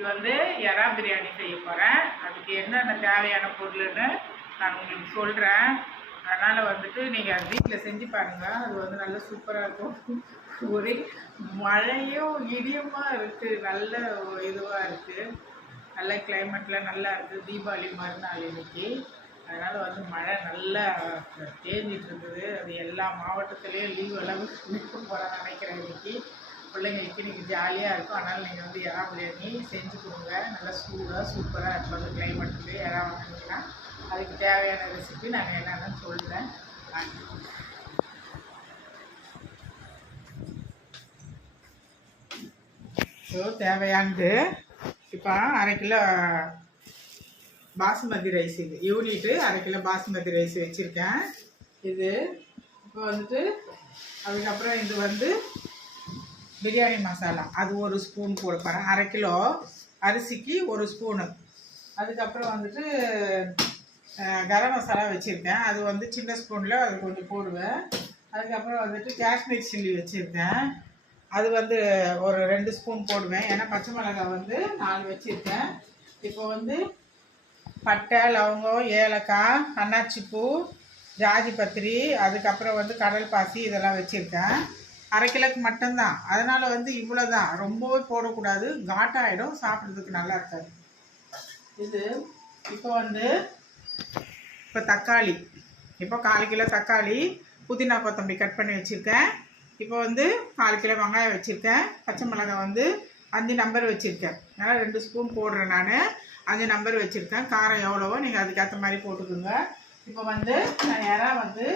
இன்னைக்கு வந்து எறா பிரியாணி செய்ய போகிறேன். அதுக்கு என்னென்ன தேவையான பொருள்னு நான் உங்களுக்கு சொல்கிறேன். அதனால் வந்துட்டு நீங்கள் வீட்டில் செஞ்சு பாருங்கள். அது வந்து நல்லா சூப்பராக இருக்கும். ஒரே மழையும் இடியுமா இருக்குது. நல்ல இதுவாக இருக்குது. நல்ல கிளைமேட்டில் நல்லா இருக்குது. தீபாவளி மறுநாள் இன்னைக்கு. அதனால் வந்து மழை நல்லா தேஞ்சிட்டு இருந்தது. அது எல்லா மாவட்டத்துலேயும் லீவ் எல்லாம் விட்டு போகிறான்னு நினைக்கிறேன். இன்னைக்கு பிள்ளைங்களுக்கு இன்றைக்கி ஜாலியாக இருக்கும். அதனால் நீங்கள் வந்து எறா பிரியாணி செஞ்சு கொடுங்க. நல்லா சூடாக சூப்பராக இருக்கும். அந்த கிளைமேட்டுக்கு எறா வாங்கினீங்கன்னா அதுக்கு தேவையான ரெசிபி நாங்கள் என்னென்னு சொல்கிறேன். ஸோ தேவையானது இப்போ 1/2 கிலோ பாசுமதி ரைஸ். இது யூனிட்டு 1/2 கிலோ பாசுமதி ரைஸ் வச்சுருக்கேன். இது இப்போ வந்துட்டு அதுக்கப்புறம் இது வந்து பிரியாணி மசாலா, அது 1 ஸ்பூன் போட போகிறேன். 1/2 கிலோ அரிசிக்கு 1 ஸ்பூனு. அதுக்கப்புறம் வந்துட்டு கரம் மசாலா வச்சுருக்கேன். அது வந்து சின்ன ஸ்பூனில் அது கொஞ்சம் போடுவேன். அதுக்கப்புறம் வந்துட்டு காஷ்மீர் சில்லி வச்சுருக்கேன். அது வந்து ஒரு 2 ஸ்பூன் போடுவேன். ஏன்னா பச்சை மிளகாய் வந்து 4 வச்சுருக்கேன். இப்போ வந்து பட்டை, லவங்கம், ஏலக்காய், அன்னாச்சிப்பூ, ஜாதி பத்திரி, அதுக்கப்புறம் வந்து கடல் பாசி இதெல்லாம் வச்சுருக்கேன். 1/2 கிலோக்கு மட்டும்தான். அதனால் வந்து இவ்வளோ தான், ரொம்பவே போடக்கூடாது. காட்டாயிடும், சாப்பிட்றதுக்கு நல்லா இருக்காது. இது இப்போ தக்காளி, இப்போ 1/4 கிலோ தக்காளி, புதினா கொத்தமல்லி கட் பண்ணி வச்சுருக்கேன். இப்போ வந்து 1/4 கிலோ வெங்காயம் வச்சுருக்கேன். பச்சை மிளகாய் வந்து 5 நம்பர் வச்சுருக்கேன். அதனால் 2 ஸ்பூன் போடுறேன். நான் 5 நம்பர் வச்சுருக்கேன். காரம் எவ்வளவோ நீங்கள் அதுக்கேற்ற மாதிரி போட்டுக்கோங்க. இப்போ வந்து நான் எறா வந்து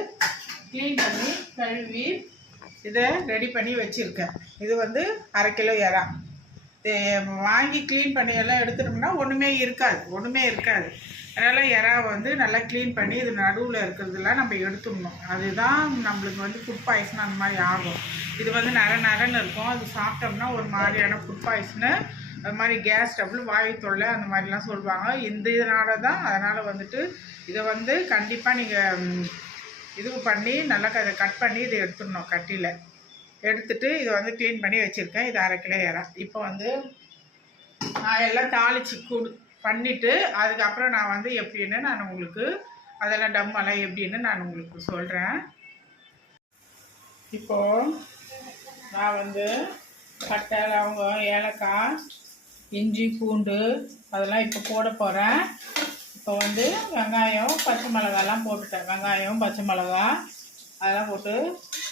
க்ளீன் பண்ணி கழுவி இதை ரெடி பண்ணி வச்சுருக்கேன். இது வந்து 1/2 கிலோ எறா. வாங்கி க்ளீன் பண்ணி எல்லாம் எடுத்துட்டோம்னா ஒன்றுமே இருக்காது. அதனால் எறா வந்து நல்லா க்ளீன் பண்ணி இது நடுவில் இருக்கிறதுலாம் நம்ம எடுத்துடணும். அதுதான் நம்மளுக்கு வந்து ஃபுட் பாய்சன் அந்த மாதிரி ஆகும். இது வந்து நரன்னு இருக்கும். அது சாப்பிட்டோம்னா ஒரு மாதிரியான ஃபுட் பாய்சனு, அது மாதிரி கேஸ் ட்ரபிள், வாயு தொல்லை அந்த மாதிரிலாம் சொல்லுவாங்க. இதனால தான். அதனால் வந்துட்டு இதை வந்து கண்டிப்பாக நீங்கள் இது பண்ணி நல்லா கட் பண்ணி இதை எடுத்துடணும். கட்டியில் எடுத்துட்டு இதை வந்து க்ளீன் பண்ணி வச்சுருக்கேன். இது 1/2 கிலோ எறா. இப்போ வந்து நான் எல்லாம் தாளித்து பண்ணிவிட்டு அதுக்கப்புறம் நான் வந்து எப்படின்னு நான் உங்களுக்கு அதெல்லாம் டம்மெல்லாம் எப்படின்னு நான் உங்களுக்கு சொல்கிறேன். இப்போது நான் வந்து பட்டை, லவங்கம், ஏலக்காய், இஞ்சி, பூண்டு அதெல்லாம் இப்போ போட போகிறேன். இப்போ வந்து வெங்காயம், பச்சை மிளகாலாம் போட்டுட்டேன். வெங்காயம், பச்சை மிளகா அதெல்லாம் போட்டு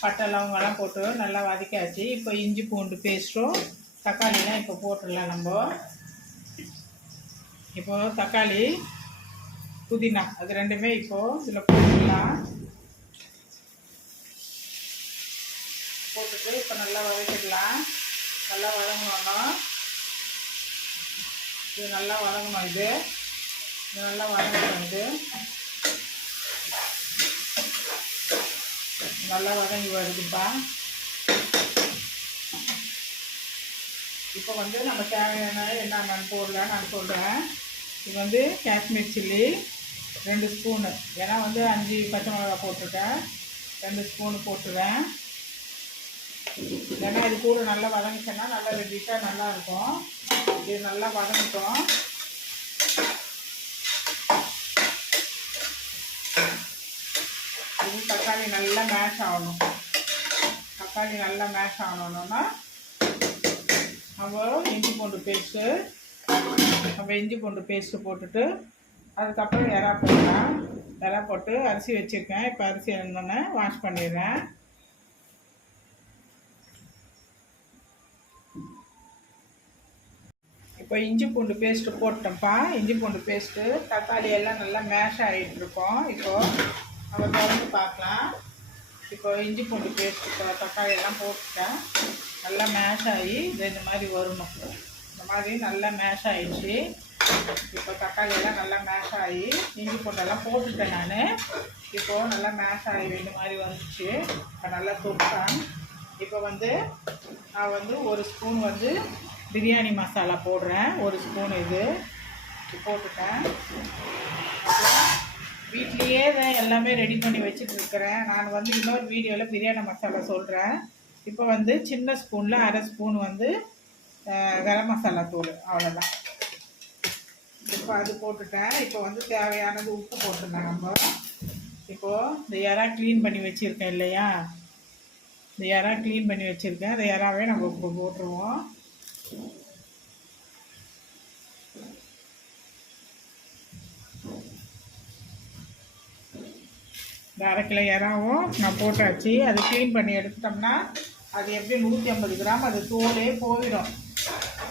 பட்டை, லவங்கெல்லாம் போட்டு நல்லா வதக்கியாச்சு. இப்போ இஞ்சி பூண்டு பேஸ்ட்டும் தக்காளிலாம் இப்போ போட்டுடலாம். நம்ம இப்போது தக்காளி, புதினா அது ரெண்டுமே இப்போது இதில் போட்டுடலாம். போட்டுட்டு இப்போ நல்லா வதக்கிடலாம். நல்லா வதங்கணும். இது நல்லா வதங்கணும். இது நல்லா வதங்கணும். இது நல்லா வதங்கி வருதுப்பா. இப்போ வந்து நம்ம தேவையான என்னென்னு போடலாம் நான் சொல்கிறேன். இது வந்து காஷ்மீர் சில்லி 2 ஸ்பூனு. ஏன்னா வந்து 5 பச்சை மிளகா போட்டுருக்கேன். 2 ஸ்பூனு போட்டுருவேன். ஏன்னா இது கூட நல்லா வதங்கிச்சேன்னா நல்லா ரெடிஷாக நல்லாயிருக்கும். இது நல்லா வதங்கிட்டோம். இது தக்காளி நல்லா மேஷ் ஆகணும். தக்காளி நல்லா மேஷ் ஆகணுன்னா நம்ம இஞ்சி பூண்டு பேஸ்ட்டு போட்டுட்டு அதுக்கப்புறம் எறா போடலாம். எறா போட்டு அரிசி வச்சுருக்கேன். இப்போ அரிசி இருந்தோன்னே வாஷ் பண்ணிடுறேன். இப்போ இஞ்சி பூண்டு பேஸ்ட்டு போட்டோம்ப்பா. இஞ்சி பூண்டு பேஸ்ட்டு தக்காளி எல்லாம் நல்லா மேஷ் ஆகிட்டுருக்கோம். இப்போது நம்ம திறந்து பார்க்கலாம். இப்போ இஞ்சி பூண்டு பேஸ்ட்டு இப்போ தக்காளி எல்லாம் போட்டுட்டேன். நல்லா மேஷ் ஆகி இந்த மாதிரி வரணும். இந்த மாதிரி நல்லா மேஷ் ஆகிடுச்சு. இப்போ தக்காளி எல்லாம் நல்லா மேஷ் ஆகி இஞ்சி பூண்டெல்லாம் போட்டுட்டேன் நான். இப்போது நல்லா மேஷ் ஆகி இந்த மாதிரி வந்துச்சு. இப்போ நல்லா தொட்டேன். இப்போ வந்து நான் வந்து 1 ஸ்பூன் வந்து பிரியாணி மசாலா போடுறேன். 1 ஸ்பூன் இது போட்டுட்டேன். வீட்லேயே தான் எல்லாமே ரெடி பண்ணி வச்சுட்ருக்கிறேன். நான் வந்து இன்னொரு வீடியோவில் பிரியாணி மசாலா சொல்கிறேன். இப்போ வந்து சின்ன ஸ்பூனில் 1/2 ஸ்பூன் வந்து கரம் மசாலா தூள், அவ்வளோதான். இப்போ அது போட்டுட்டேன். இப்போ வந்து தேவையானது உப்பு போட்டுருந்தேன். நம்ம இப்போது இந்த இறா க்ளீன் பண்ணி வச்சுருக்கேன் இல்லையா, இந்த இறா க்ளீன் பண்ணி வச்சுருக்கேன். அந்த இறாவே நம்ம இப்போ போட்டுருவோம். இந்த 1/2 கிலோ இறாவும் நான் போட்டாச்சு. அது க்ளீன் பண்ணி எடுத்துட்டோம்னா அது எப்படி 150 கிராம் அது தோலே போயிடும்.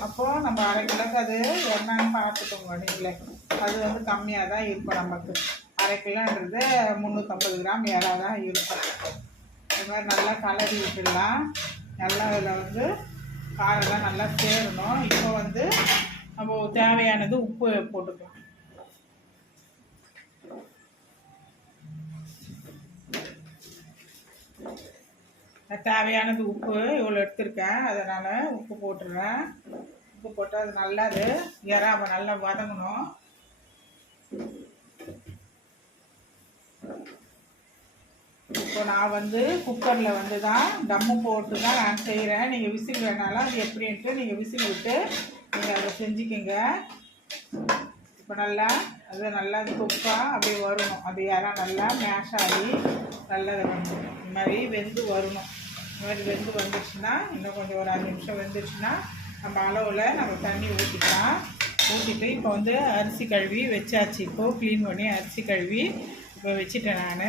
அப்போது நம்ம 1/2 கிலோக்கு அது என்னன்னு பார்த்துக்கோங்க நீங்களே. அது வந்து கம்மியாக தான் இருக்கும் நமக்கு. 1/2 கிலோன்றது 350 கிராம் இறா தான் இருக்கும். இது மாதிரி நல்லா கலரி விட்டுடலாம். நல்லா அதில் வந்து காரெல்லாம் நல்லா சேரணும். இப்போ வந்து நம்ம தேவையானது உப்பு போட்டுக்கலாம். தேவையானது உப்பு இவ்வளோ எடுத்துருக்கேன், அதனால் உப்பு போட்டுடுறேன். உப்பு போட்டு அது நல்லா அது இறாவை நல்லா வதங்கணும். இப்போ நான் வந்து குக்கரில் வந்து தான் தம்மு போட்டு தான் நான் செய்கிறேன். நீங்கள் விசில் வேணாலும் அது எப்படின்ட்டு நீங்கள் விசில் விட்டு நீங்கள் அதை செஞ்சுக்கிங்க. இப்போ நல்லா அது நல்லா தொக்காக அப்படியே வரணும். அது இறா நல்லா மேஷ் ஆகி நல்லா இந்த மாதிரி வெந்து வரணும். இந்த மாதிரி வெந்து வந்துடுச்சுன்னா இன்னும் கொஞ்சம் ஒரு 5 நிமிஷம் வெந்துடுச்சுன்னா நம்ம அளவில் நம்ம தண்ணி ஊற்றிக்கலாம். ஊற்றிட்டு இப்போ வந்து அரிசி கழுவி வச்சாச்சு. இப்போது க்ளீன் பண்ணி அரிசி கழுவி இப்போ வச்சுட்டேன் நான்.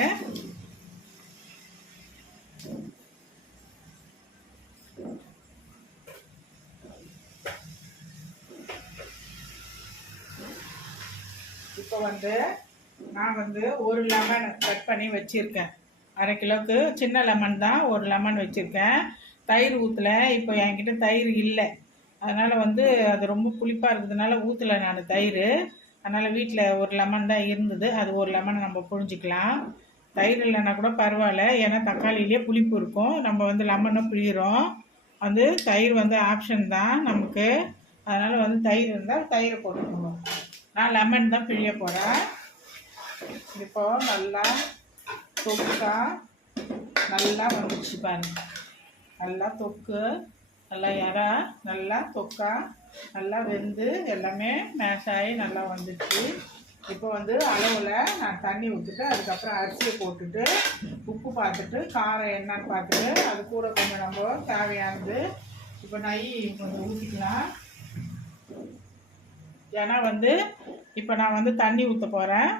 இப்போ வந்து நான் வந்து ஒரு லெமன் கட் பண்ணி வச்சுருக்கேன். 1/2 கிலோவுக்கு சின்ன லெமன் தான், ஒரு லெமன் வச்சுருக்கேன். தயிர் ஊற்றலை. இப்போ என்கிட்ட தயிர் இல்லை, அதனால் வந்து அது ரொம்ப புளிப்பாக இருக்கிறதுனால ஊற்றலை நான் தயிர். அதனால் வீட்டில் ஒரு லெமன் தான் இருந்தது, அது ஒரு லெமனை நம்ம புழிஞ்சிக்கலாம். தயிர் இல்லைன்னா கூட பரவாயில்ல, ஏன்னா தக்காளியிலே புளிப்பு இருக்கும். நம்ம வந்து லெமனை புளிகிறோம். வந்து தயிர் வந்து ஆப்ஷன் தான் நமக்கு. அதனால் வந்து தயிர் இருந்தால் தயிரை போட்டுக்கணும். நான் லெமன் தான் பிழிய போகிறேன். இப்போ நல்லா தொக்கா நல்லா வந்துடுச்சு பாருங்க. நல்லா தொக்கு நல்லா இறா நல்லா தொக்கா நல்லா வெந்து எல்லாமே மேஷ் ஆகி நல்லா வந்துடுச்சு. இப்போ வந்து அளவில் நான் தண்ணி ஊற்றிட்டு அதுக்கப்புறம் அரிசியை போட்டுட்டு உப்பு பார்த்துட்டு காரம் என்னன்னு பார்த்துட்டு அது கூட கொஞ்சம் நம்ம தேவையானது இப்போ நெய் கொஞ்சம் ஊற்றிக்கலாம். ஏன்னா வந்து இப்போ நான் வந்து தண்ணி ஊற்ற போகிறேன்.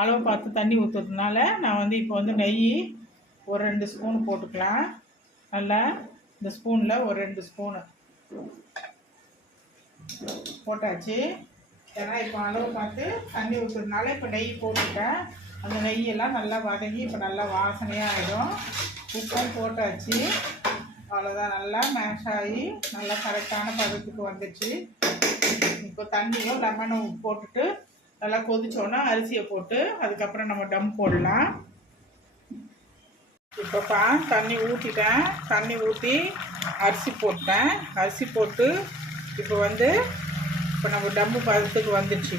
அளவு பார்த்து தண்ணி ஊற்றுறதுனால நான் வந்து இப்போ வந்து நெய் ஒரு 2 ஸ்பூன் போட்டுக்கலாம். நல்லா இந்த ஸ்பூனில் ஒரு 2 ஸ்பூனு போட்டாச்சு. ஏன்னா இப்போ அளவு பார்த்து தண்ணி ஊற்றுறதுனால இப்போ நெய் போட்டுட்டேன். அந்த நெய்யெல்லாம் நல்லா வதங்கி இப்போ நல்லா வாசனையாக ஆகிடும். உப்பும் போட்டாச்சு. அவ்வளோதான், நல்லா மேஷ் ஆகி நல்லா கரெக்டான பதத்துக்கு வந்துடுச்சு. இப்போ தண்ணியும் லெமனும் போட்டுட்டு நல்லா கொதிச்சோன்னா அரிசியை போட்டு அதுக்கப்புறம் நம்ம டம் போடலாம். இப்போப்பா தண்ணி ஊற்றிட்டேன். தண்ணி ஊற்றி அரிசி போட்டேன். அரிசி போட்டு இப்போ நம்ம டம்மு பதத்துக்கு வந்துடுச்சு.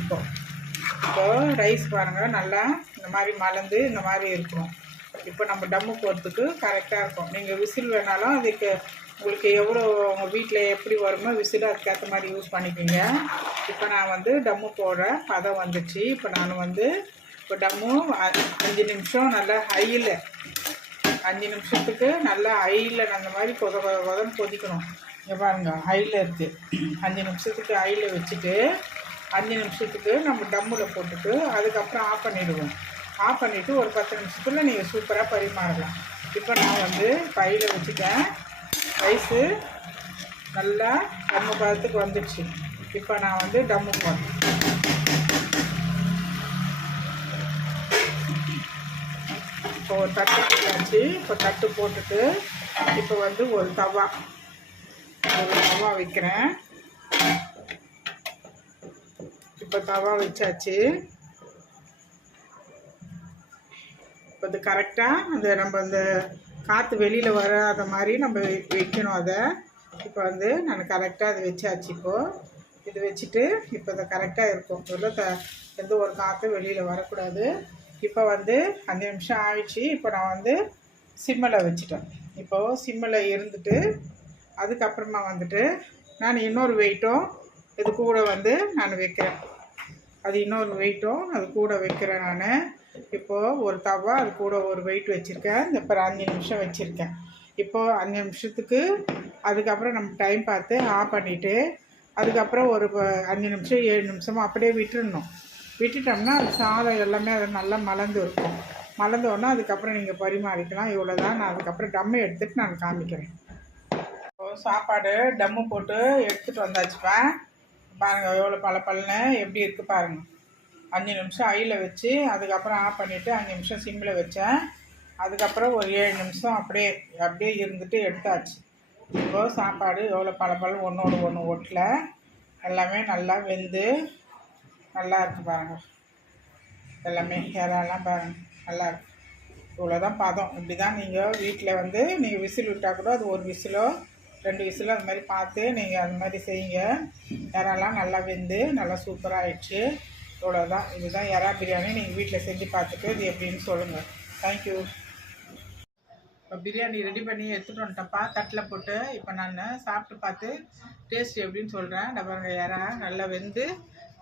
இப்போது ரைஸ் பாருங்கள் நல்லா இந்த மாதிரி மலர்ந்து இந்த மாதிரி இருக்கணும். இப்போ நம்ம டம்மு போடுறதுக்கு கரெக்டாக இருக்கும். நீங்கள் விசில் வேணாலும் அதுக்கு உங்களுக்கு எவ்வளோ உங்கள் வீட்டில் எப்படி வருமோ விசில் அதுக்கேற்ற மாதிரி யூஸ் பண்ணிக்கிங்க. இப்போ நான் வந்து டம்மு போடுற பதம் வந்துடுச்சு. இப்போ நான் இப்போ டம்மு 5 நிமிஷம் நல்லா ஹையில் 5 நிமிஷத்துக்கு நல்லா ஹையில் அந்த மாதிரி கொதன்னு கொதிக்கணும். இங்கே பாருங்கள் ஹையில் இருக்குது. 5 நிமிஷத்துக்கு ஹையில் வச்சுட்டு 5 நிமிஷத்துக்கு நம்ம டம்மில் போட்டுட்டு அதுக்கப்புறம் ஆஃப் பண்ணிவிடுவோம். ஆஃப் பண்ணிவிட்டு ஒரு 10 நிமிஷத்தில் நீங்கள் சூப்பராக பரிமாறலாம். இப்போ நான் கையில் வச்சுட்டேன். ரைஸு நல்லா டம்மு பதத்துக்கு வந்துடுச்சு. இப்போ நான் டம்மு போடுறேன். இப்போ ஒரு தட்டு போட்டாச்சு. இப்போ தட்டு போட்டுட்டு இப்போ ஒரு தவா வைக்கிறேன். இப்போ தவா வச்சாச்சு. இப்போ அது கரெக்டாக நம்ம காற்று வெளியில் வராத மாதிரி நம்ம வைக்கணும். அதை இப்போ நான் கரெக்டாக அதை வச்சாச்சு. இப்போது இது வச்சுட்டு இப்போ அதை கரெக்டாக இருக்கும். எந்த ஒரு காற்று வெளியில் வரக்கூடாது. இப்போ 5 நிமிஷம் ஆயிடுச்சு. இப்போ நான் சிம்மில் வச்சுட்டேன். இப்போது சிம்மில் இருந்துட்டு அதுக்கப்புறமா நான் இன்னொரு வெயிட்டும் இது கூட வந்து நான் வைக்கிறேன். அது இன்னொரு வெயிட்டும் அது கூட வைக்கிறேன் நான். இப்போது ஒரு தவா அது கூட ஒரு வெயிட் வச்சுருக்கேன். இப்போ 5 நிமிஷம் வச்சுருக்கேன். இப்போது 5 நிமிஷத்துக்கு அதுக்கப்புறம் நம்ம டைம் பார்த்து ஆஃப் பண்ணிவிட்டு அதுக்கப்புறம் ஒரு 5 நிமிஷம் 7 நிமிஷமும் அப்படியே விட்டுடணும். விட்டுட்டோம்னா அது சாதம் எல்லாமே அது நல்லா மலர்ந்து இருக்கும். மலர்ந்தோடனே அதுக்கப்புறம் நீங்கள் பரிமாறிக்கலாம். இவ்வளோ தான். நான் அதுக்கப்புறம் டம்மை எடுத்துகிட்டு நான் காமிக்கிறேன். சாப்பாடு டம்மு போட்டு எடுத்துகிட்டு வந்தாச்சுப்பா. பாருங்கள் எவ்வளோ பளபளன்னு எப்படி இருக்குது பாருங்கள். 5 நிமிஷம் ஹையில் வச்சு அதுக்கப்புறம் ஆஃப் பண்ணிவிட்டு 5 நிமிஷம் சிம்மில் வச்சேன். அதுக்கப்புறம் ஒரு 7 நிமிஷம் அப்படியே இருந்துட்டு எடுத்தாச்சு. இப்போது சாப்பாடு எவ்வளோ பளபளன்னு ஒன்றோடு ஒன்று ஒட்டல, எல்லாமே நல்லா வெந்து நல்லா இருக்குது பாருங்கள். எல்லாமே இறாலாம் பாருங்கள் நல்லா இருக்குது. இவ்வளோ தான் பதம். இப்படி தான் நீங்கள் வீட்டில் வந்து நீங்கள் விசில் விட்டால் கூட அது ஒரு விசிலோ 2 விசிலோ அது மாதிரி பார்த்து நீங்கள் அது மாதிரி செய்யுங்க. இறாலாம் நல்லா வெந்து நல்லா சூப்பராக ஆயிடுச்சு. இவ்வளோதான். இதுதான் இறா பிரியாணி. நீங்கள் வீட்டில் செஞ்சு பார்த்துட்டு இது எப்படின்னு சொல்லுங்கள். தேங்க்யூ. இப்போ பிரியாணி ரெடி பண்ணி எடுத்துகிட்டு வந்துட்டப்பா தட்டில் போட்டு. இப்போ நான் சாப்பிட்டு பார்த்து டேஸ்ட் எப்படின்னு சொல்கிறேன். நம்ம இறா நல்லா வெந்து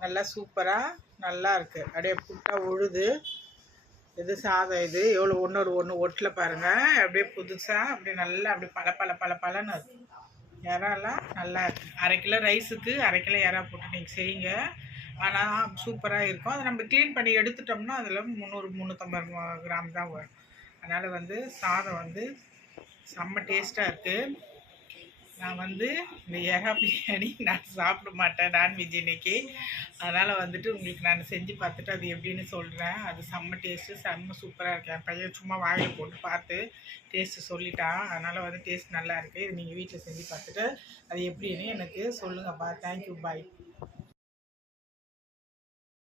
நல்லா சூப்பராக நல்லா இருக்குது. அப்படியே புட்டாக உழுது. இது சாதம் இது எவ்வளோ ஒன்றோடு ஒன்று ஒட்டில் பாருங்கள். அப்படியே புதுசாக அப்படியே நல்லா அப்படி பலன்னு இருக்குது. இறாலாம் நல்லா இருக்குது. 1/2 கிலோ ரைஸுக்கு 1/2 கிலோ இறா போட்டு நீங்கள் செய்யுங்க. ஆனால் சூப்பராக இருக்கும். அதை நம்ம க்ளீன் பண்ணி எடுத்துட்டோம்னா அதில் 300-350 கிராம் தான் வரும். அதனால் வந்து சாதம் வந்து செம்ம டேஸ்ட்டாக இருக்குது. நான் வந்து இந்த இறா பிரியாணி நான் சாப்பிட மாட்டேன் நான்வெஜ் இன்னைக்கு. அதனால் வந்துட்டு உங்களுக்கு நான் செஞ்சு பார்த்துட்டு அது எப்படின்னு சொல்கிறேன். அது செம்ம டேஸ்ட்டு செம்ம சூப்பராக இருக்குது. என் பையன் சும்மா வாயில் போட்டு பார்த்து டேஸ்ட்டு சொல்லிட்டான். அதனால் வந்து டேஸ்ட் நல்லா இருக்குது. இது நீங்கள் வீட்டில் செஞ்சு பார்த்துட்டு அது எப்படின்னு எனக்கு சொல்லுங்கப்பா. தேங்க்யூ. பாய்.